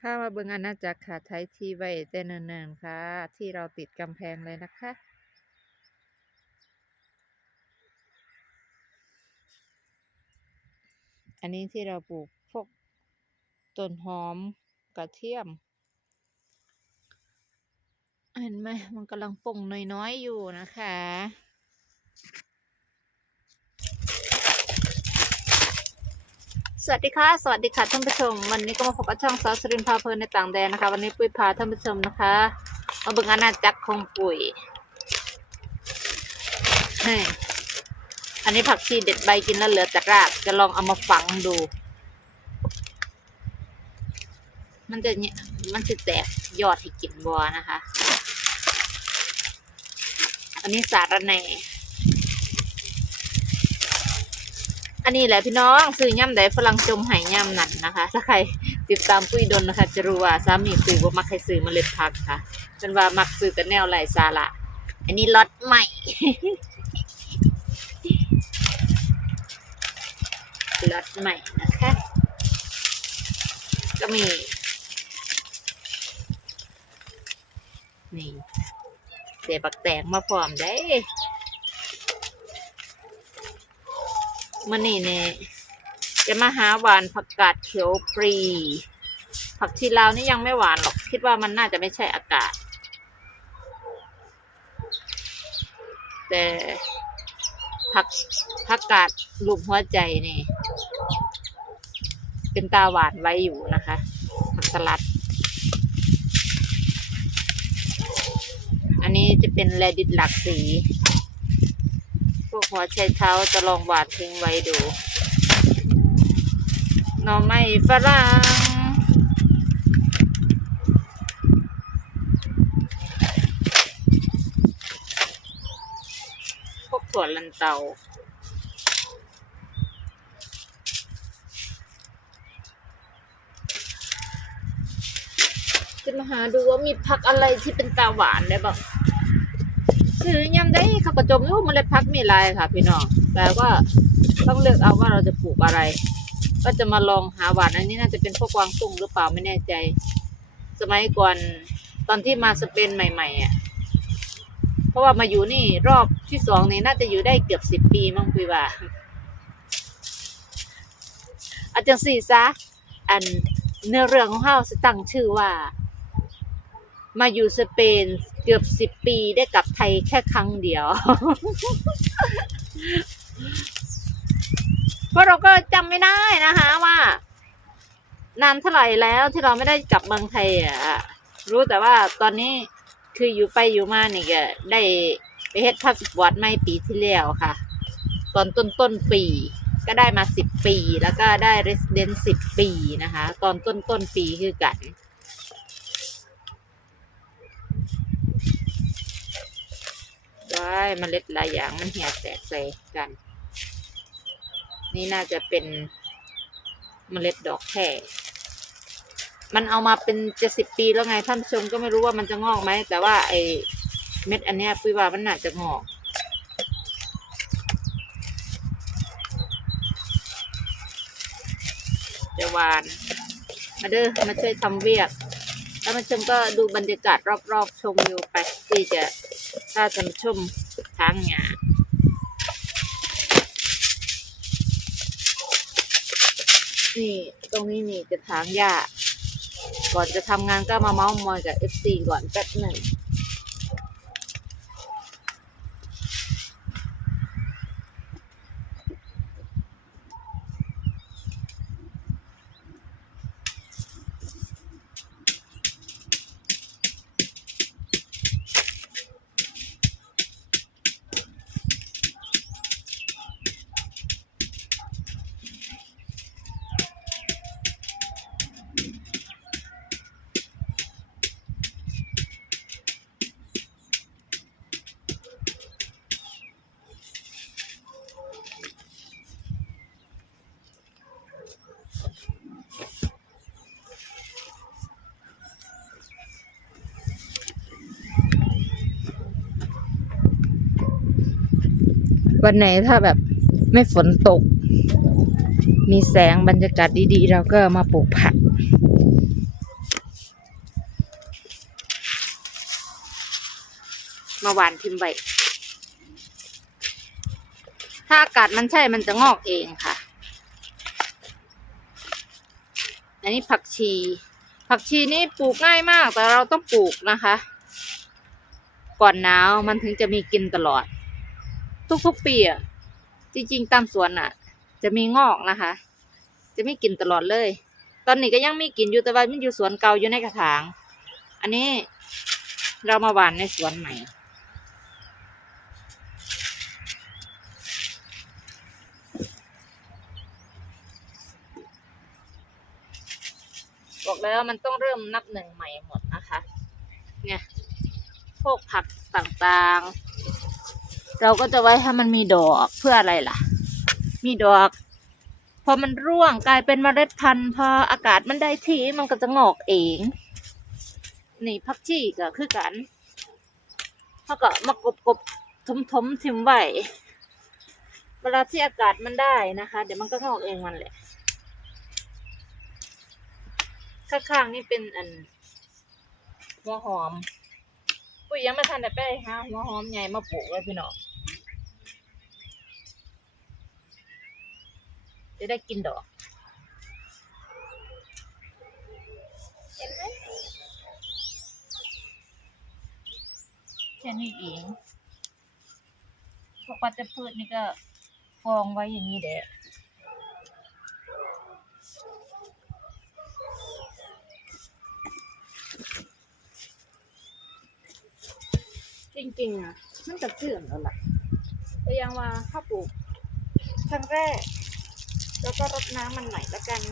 ค่ะมาเบิ่งอาณาจักรค่ะไทยทีไว้แต่เนินๆค่ะ ที่เราติดกำแพงเลยนะคะ อันนี้ที่เราปลูกพวกต้นหอมกระเทียม เห็นไหมมันกำลังป่งน้อยๆอยู่นะคะ สวัสดีค่ะ สวัสดีค่ะท่านผู้ชม วันนี้ก็มาพบกับช่องสาวสรินพาเพลินในต่างแดนนะคะ วันนี้ปุ้ยพาท่านผู้ชมนะคะมาเบิ่งอาณาจักรของปุ๋ยให้อันนี้ผักชีเด็ดใบกินแล้วเหลือจากรากจะลองเอามาฝังดู มันจะเนี่ยมันจะแตกยอดให้กินบัวนะคะ อันนี้สาระแหน่ อันนี้แหละพี่น้องซื้อย่ำใดฝรั่งจมหายย่ำหนั่นะคะ ถ้าใครติดตามปุ้ยดนนะคะ จะรู้ว่าสามีปุ้ยว่ามักให้ซื้อเมล็ดพักค่ะฉันว่ามักซื้อกันแนวไหลสาระอันนี้ล็อตใหม่ล็อตใหม่นะคะ ก็มี นี่เสียบักแตงมาพร้อมได้ มันนี่เนี่ยจะมาหาหวานผักกาดเขียวปรี ผักชีลาวนี่ยังไม่หวานหรอก คิดว่ามันน่าจะไม่ใช่อากาศ แต่ผักผักกาดลูกหัวใจนี่ เป็นตาหวานไว้อยู่นะคะ ผักสลัด อันนี้จะเป็นแรดิสหลากสี วกหัวไชเท้าจะลองหวานทิ้งไว้ดูหน่อไม้ฝรั่งพวกถั่วลันเตาจะมาหาดูว่ามีผักอะไรที่เป็นตาหวานได้บ้าง ซื้อยำได้เขาก็จมอยู่เมล็ดพักมีลายค่ะ พี่น้องแต่ว่าต้องเลือกเอาว่าเราจะปลูกอะไร ก็จะมาลองหาหวานอันนี้น่าจะเป็นพวกกวางตุ้งหรือเปล่าไม่แน่ใจ สมัยก่อนตอนที่มาสเปนใหม่ๆอะเพราะว่ามาอยู่นี่รอบที่สองนี่น่าจะอยู่ได้เกือบสิบปีมั้งพี่ว่าอาจารย์สี่ซะอันเนื้อเรื่องของเฮาจะตั้งชื่อว่า มาอยู่สเปน เกือบสิบปีได้กลับไทยแค่ครั้งเดียว เพราะเราก็จำไม่ได้นะคะว่า นานเท่าไหร่แล้วที่เราไม่ได้กลับเมืองไทยอะรู้แต่ว่าตอนนี้คืออยู่ไปอยู่มานี่ก็ได้ไปเฮ็ดพาสปอร์ตไม่ปีที่แล้วค่ะ ตอนต้นต้นๆปีก็ได้มาสิบปี แล้วก็ได้ resident สิบปีนะคะ ตอนต้นต้นๆปีคือกัน ได้เมล็ดหลายอย่างมันเหี่ยแตกใส่กัน นี่น่าจะเป็นเมล็ดดอกแค่มันเอามาเป็นเจ็ดสิบปีแล้วไงท่านผู้ชมก็ไม่รู้ว่ามันจะงอกไหม แต่ว่าไอเม็ดอันเนี้ยปุ้ยว่ามันน่าจะงอกจะหวาน มาเด้อมาช่วยทำเวียกท่านผู้ชมก็ดูบรรยากาศรอบๆชมวิวไปที่จะาท่านชมทางหงานี่ตรงนี้นี่จะทางหญ้าก่อนจะทำงานก็มาเมาส์มอยกับเอฟซีก่อนแป๊บหนึ่ง วันไหนถ้าแบบไม่ฝนตก มีแสงบรรยากาศดีๆ เราก็มาปลูกผัก มาหวานทิมใบถ้าอากาศมันใช่มันจะงอกเองค่ะ อันนี้ผักชี ผักชีนี่ปลูกง่ายมากแต่เราต้องปลูกนะคะ ก่อนหนาวมันถึงจะมีกินตลอด ทุกๆปีอะจริงๆตามสวนอะ จะมีงอกนะคะ จะไม่กินตลอดเลย ตอนนี้ก็ยังมีกินอยู่แต่ว่ามันอยู่สวนเก่าอยู่ในกระถาง อันนี้เรามาหว่านในสวนใหม่บอกแล้วมันต้องเริ่มนับหนึ่งใหม่หมดนะคะ เนี่ย พวกผักต่างๆ เราก็จะไว้ให้มันมีดอกเพื่ออะไรล่ะ มีดอก พอมันร่วงกลายเป็นเมล็ดพันธุ์พออากาศมันได้ที่มันก็จะงอกเอง นี่พักชีก็คือกันเขาก็มากบกบทมทมๆทิมไว้เวลาที่อากาศมันได้นะคะ เดี๋ยวมันก็งอกเองมันแหละ ข้างๆนี่เป็นอัน หัวหอม ปุ้ยยังไม่ทันได้ไปหาหัวหอมใหญ่มาปลูกเลยพี่น้อง จะได้กินดอกเห็นไหมแค่นี้เองพวกปัจจพืชนี่ก็กองไว้อย่างนี้เด้จริงๆอะ มันจะเสื่อมแล้วล่ะก็ยังว่าถ้าปลูกครั้งแรก แล้วก็รดน้ำมันหน่อยละกัน